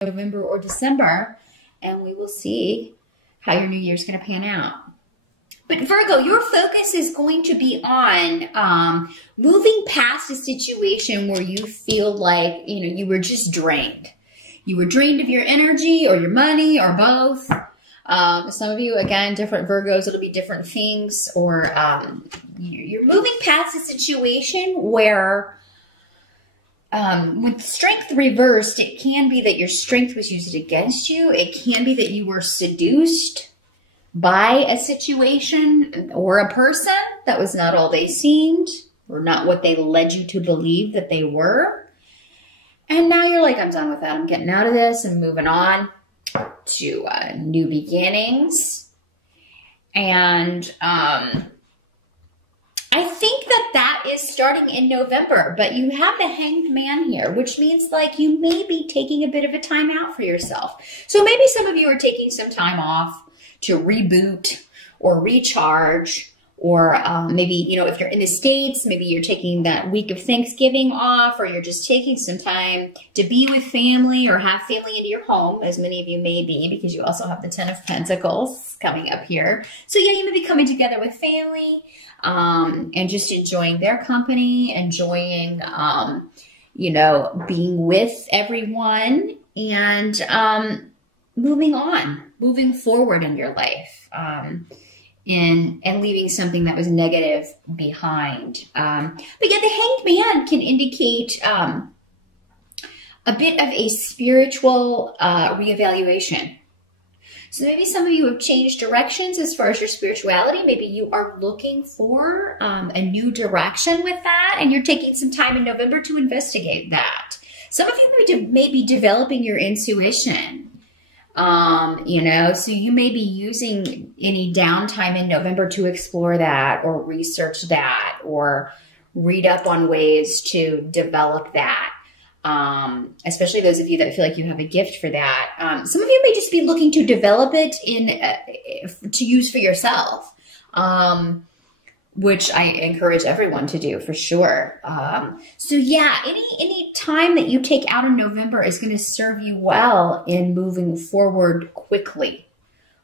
November or December, and we will see how your new year is going to pan out. But Virgo, your focus is going to be on moving past a situation where you feel like, you were just drained. You were drained of your energy or your money or both. Some of you, again, different Virgos, it'll be different things. Or you're moving past a situation where with strength reversed, it can be that your strength was used against you. It can be that you were seduced by a situation or a person that was not all they seemed or not what they led you to believe that they were. And now you're like, I'm done with that. I'm getting out of this and moving on to new beginnings. And I think that is starting in November, but you have the Hanged Man here, which means like you may be taking a bit of a time out for yourself. So maybe some of you are taking some time off to reboot or recharge, or maybe, if you're in the States, maybe you're taking that week of Thanksgiving off, or you're just taking some time to be with family or have family into your home, as many of you may be, because you also have the Ten of Pentacles coming up here. So yeah, you may be coming together with family and just enjoying their company, enjoying, being with everyone and moving on, moving forward in your life. And leaving something that was negative behind. But yeah, the Hanged Man can indicate a bit of a spiritual reevaluation. So maybe some of you have changed directions as far as your spirituality. Maybe you are looking for a new direction with that, and you're taking some time in November to investigate that. Some of you may be developing your intuition. So you may be using any downtime in November to explore that or research that or read up on ways to develop that. Especially those of you that feel like you have a gift for that. Some of you may just be looking to develop it to use for yourself. Which I encourage everyone to do for sure. So yeah, any time that you take out in November is going to serve you well in moving forward quickly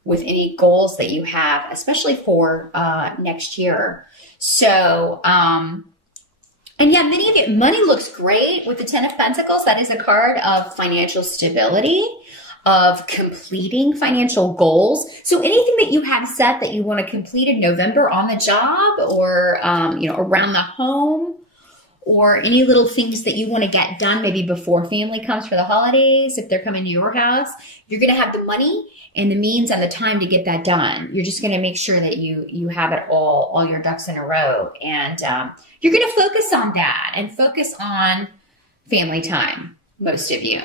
with any goals that you have, especially for next year. So, and yeah, many of you, money looks great with the Ten of Pentacles. That is a card of financial stability, of completing financial goals. So anything that you have set that you want to complete in November on the job or, around the home, or any little things that you want to get done maybe before family comes for the holidays, if they're coming to your house, you're going to have the money and the means and the time to get that done. You're just going to make sure that you have it all your ducks in a row. And you're going to focus on that and focus on family time, most of you.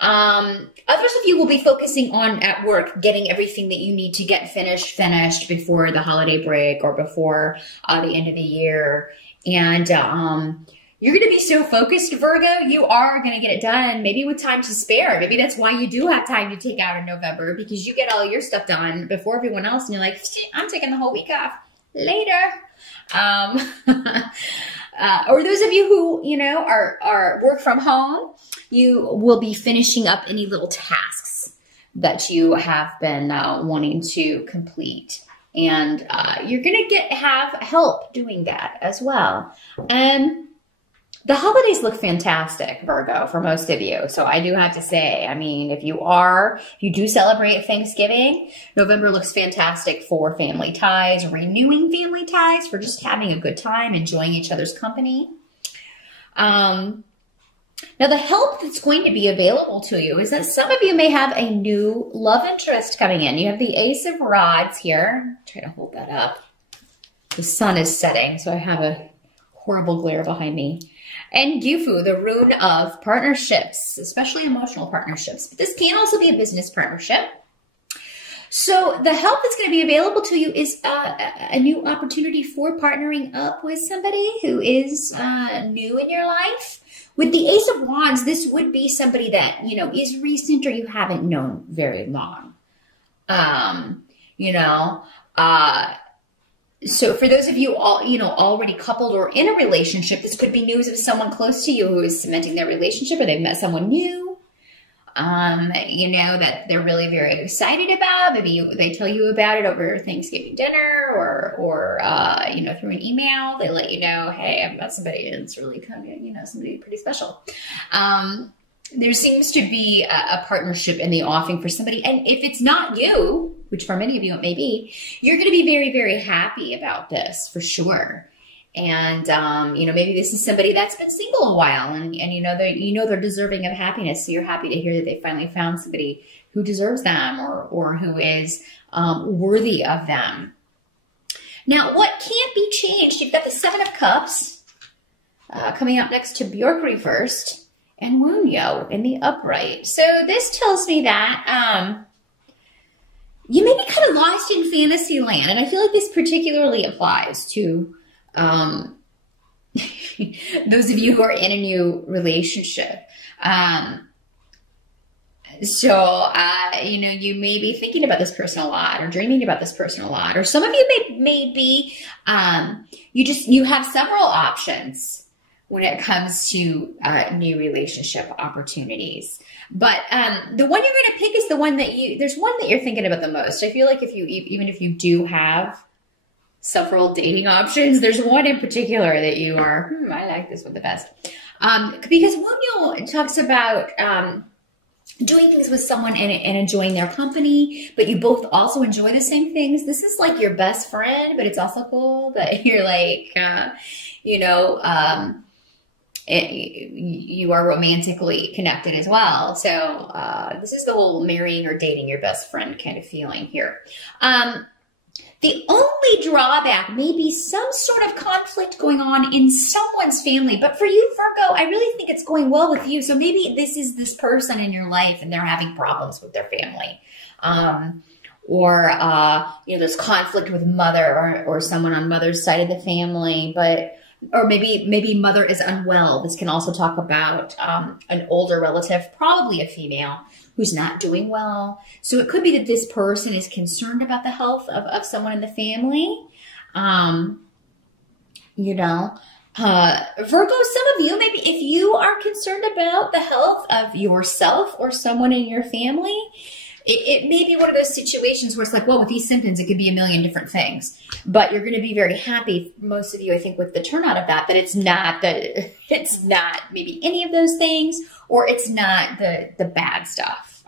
Others of you will be focusing on at work, getting everything that you need to get finished before the holiday break or before the end of the year. And you're going to be so focused, Virgo, you are going to get it done, maybe with time to spare. Maybe that's why you do have time to take out in November, because you get all your stuff done before everyone else. And you're like, I'm taking the whole week off later. Or those of you who, are work from home, you will be finishing up any little tasks that you have been wanting to complete. And you're going to have help doing that as well. The holidays look fantastic, Virgo, for most of you. So I do have to say, I mean, if you do celebrate Thanksgiving, November looks fantastic for family ties, renewing family ties, for just having a good time, enjoying each other's company. Now, the help that's going to be available to you is that some of you may have a new love interest coming in. You have the Ace of Rods here. Try to hold that up. The sun is setting, so I have a horrible glare behind me. And Gifu, the rune of partnerships, especially emotional partnerships. But this can also be a business partnership. So the help that's going to be available to you is a new opportunity for partnering up with somebody who is new in your life. With the Ace of Wands, this would be somebody that, is recent or you haven't known very long. So for those of you already coupled or in a relationship, this could be news of someone close to you who is cementing their relationship, or they've met someone new. you know, that they're really very excited about. Maybe they tell you about it over Thanksgiving dinner or you know, through an email. They let you know, hey, I've got somebody that's really coming, you know, somebody pretty special. There seems to be a partnership in the offing for somebody. And if it's not you, which for many of you it may be, you're going to be very, very happy about this for sure. And, you know, maybe this is somebody that's been single a while and you know, they're deserving of happiness. So you're happy to hear that they finally found somebody who deserves them or who is worthy of them. Now, what can't be changed? You've got the Seven of Cups coming up next to Bjork reversed and Wunyo in the upright. So this tells me that you may be kind of lost in fantasy land. And I feel like this particularly applies to those of you who are in a new relationship. You know, you may be thinking about this person a lot or dreaming about this person a lot, or some of you may be, you have several options when it comes to new relationship opportunities. But the one you're going to pick is the one that there's one that you're thinking about the most. I feel like even if you do have several dating options, there's one in particular that you are, I like this one the best. Because Wunyo talks about doing things with someone and enjoying their company, but you both also enjoy the same things. This is like your best friend, but it's also cool that you're like, you know, you are romantically connected as well. So this is the whole marrying or dating your best friend kind of feeling here. The only drawback may be some sort of conflict going on in someone's family. But for you, Virgo, I really think it's going well with you. So maybe this is this person in your life and they're having problems with their family. Or you know, there's conflict with mother or someone on mother's side of the family. Or maybe mother is unwell. This can also talk about an older relative, probably a female, who's not doing well. So it could be that this person is concerned about the health of someone in the family. You know, Virgo, some of you, maybe if you are concerned about the health of yourself or someone in your family, it may be one of those situations where it's like, well, with these symptoms, it could be a million different things. But you're going to be very happy, most of you, I think, with the turnout of that it's not maybe any of those things, or it's not the bad stuff.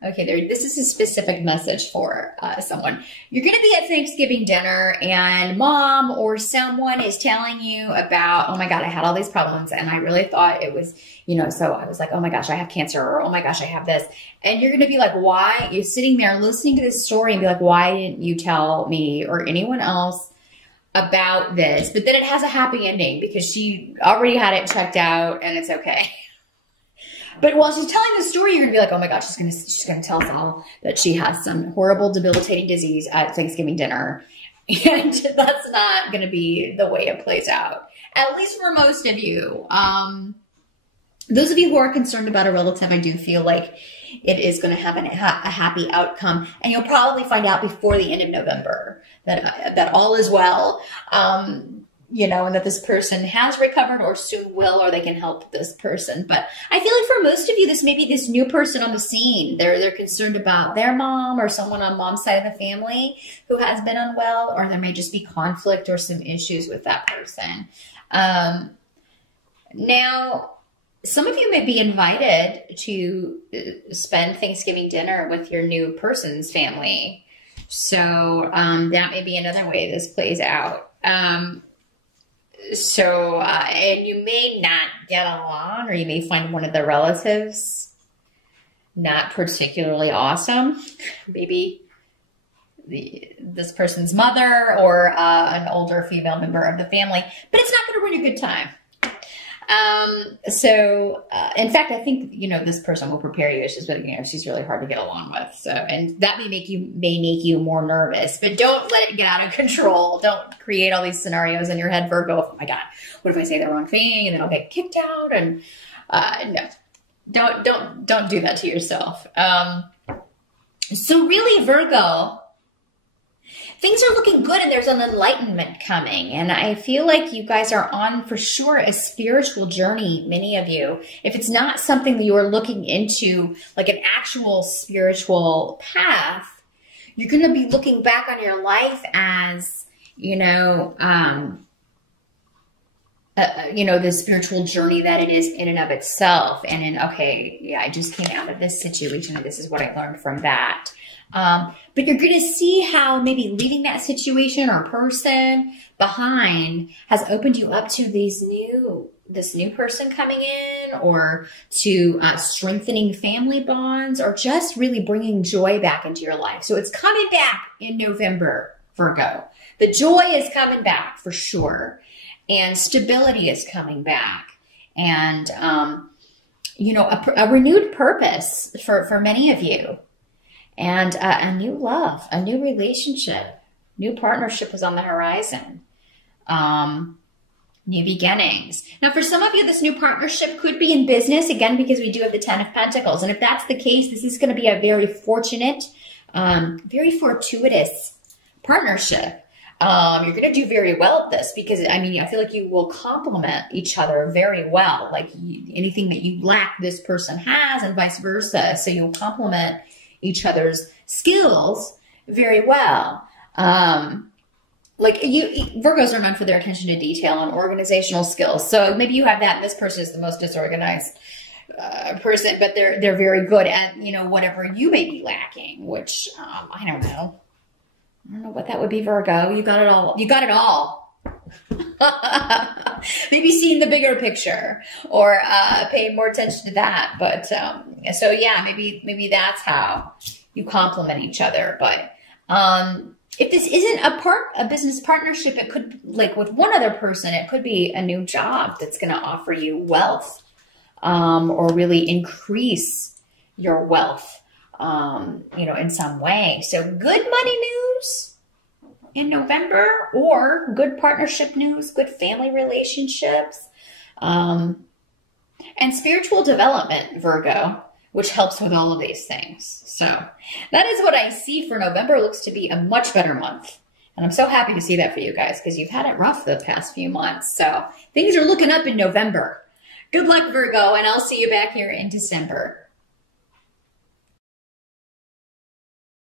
This is a specific message for someone. You're going to be at Thanksgiving dinner and mom or someone is telling you about, oh my God, I had all these problems and I really thought it was, you know, so I was like, oh my gosh, I have cancer, or oh my gosh, I have this. And you're going to be like, why? You're sitting there listening to this story and be like, why didn't you tell me or anyone else about this? But then it has a happy ending because she already had it checked out and it's okay. But while she's telling the story, you're gonna be like, oh my gosh, she's gonna tell us all that she has some horrible, debilitating disease at Thanksgiving dinner. And that's not gonna be the way it plays out. At least for most of you. Those of you who are concerned about a relative, I do feel like it is gonna have a happy outcome. And you'll probably find out before the end of November that all is well. You know, and that this person has recovered or soon will, or they can help this person. But I feel like for most of you, this may be this new person on the scene. They're concerned about their mom or someone on mom's side of the family who has been unwell, or there may just be conflict or some issues with that person. Now, some of you may be invited to spend Thanksgiving dinner with your new person's family. So that may be another way this plays out. And you may not get along, or you may find one of the relatives not particularly awesome. Maybe this person's mother or an older female member of the family, but it's not going to ruin a good time. In fact, I think, you know, this person will prepare you. It's just, you know, she's really hard to get along with. So, and that may make you more nervous, but don't let it get out of control. Don't create all these scenarios in your head, Virgo. Oh my God, what if I say the wrong thing and then I'll get kicked out? And, no, don't do that to yourself. So really, Virgo, things are looking good and there's an enlightenment coming. And I feel like you guys are on for sure a spiritual journey, many of you. If it's not something that you are looking into, like an actual spiritual path, you're going to be looking back on your life as, you know, the spiritual journey that it is in and of itself. And in, okay, yeah, I just came out of this situation and this is what I learned from that. But you're going to see how maybe leaving that situation or person behind has opened you up to this new person coming in, or to strengthening family bonds, or just really bringing joy back into your life. So it's coming back in November, Virgo. The joy is coming back for sure. And stability is coming back. And, you know, a renewed purpose for many of you. And a new love, a new relationship, new partnership is on the horizon. New beginnings. Now, for some of you, this new partnership could be in business, again, because we do have the 10 of Pentacles. And if that's the case, this is going to be a very fortunate, very fortuitous partnership. You're going to do very well at this because, I mean, I feel like you will complement each other very well. Like anything that you lack, this person has, and vice versa. So you'll complement each other's skills very well. Like Virgos are known for their attention to detail and organizational skills. So maybe you have that, and this person is the most disorganized person, but they're very good at, you know, whatever you may be lacking, which, I don't know. I don't know what that would be, Virgo. You got it all. You got it all. Maybe seeing the bigger picture, or paying more attention to that. But so yeah, maybe that's how you complement each other. But if this isn't a business partnership, it could, like with one other person, it could be a new job that's going to offer you wealth, or really increase your wealth. You know, in some way. So good money news in November, or good partnership news, good family relationships, and spiritual development, Virgo, which helps with all of these things. So that is what I see for November. It looks to be a much better month. And I'm so happy to see that for you guys, because you've had it rough the past few months. So things are looking up in November. Good luck, Virgo, and I'll see you back here in December.